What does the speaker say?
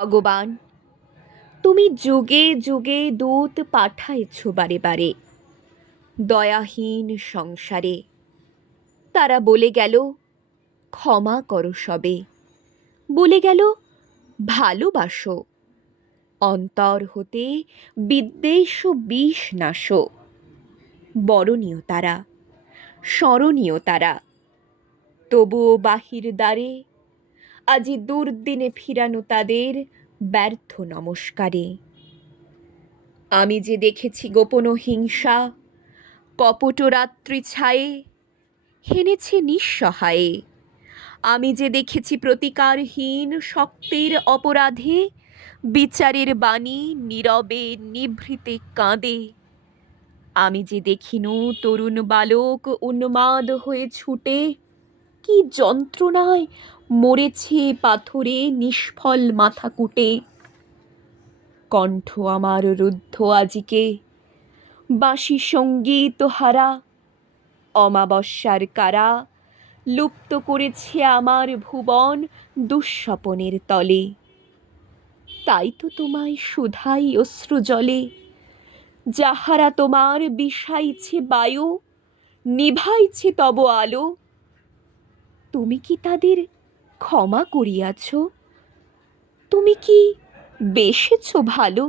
ভগবান, তুমি যুগে যুগে দূত পাঠাইছ বারে বারে দয়াহীন সংসারে। তারা বলে গেল ক্ষমা করো সবে, বলে গেল ভালোবাসো, অন্তর হতে বিদ্বেষ ও বিষ নাশো। বরণীয় তারা, স্মরণীয় তারা, তবুও বাহির দ্বারে আজি দুর্দিনে ফিরানো তাদের ব্যর্থ নমস্কারে। আমি যে দেখেছি গোপন হিংসা, কপট রাত্রি ছায়ে হেনেছে নিঃসহায়ে। আমি যে দেখেছি প্রতিকারহীন শক্তের অপরাধে বিচারের বাণী নীরবে নিভৃতে কাঁদে। আমি যে দেখিনু তরুণ বালক উন্মাদ হয়ে ছুটে কি যন্ত্রণায় মরেছে পাথরে নিষ্ফল মাথা কুটে। কণ্ঠ আমার রুদ্ধ আজিকে বাঁশি সঙ্গীত হারা, অমাবস্যার কারা লুপ্ত করেছে আমার ভুবন দুঃস্বপনের তলে। তাই তো তোমায় শুধাই অশ্রু জলে, যাহারা তোমার বিষাইছে বায়ু, নিভাইছে তব আলো, তুমি কি তাদের ক্ষমা করিয়াছ? তুমি কি বেসেছ ভালো?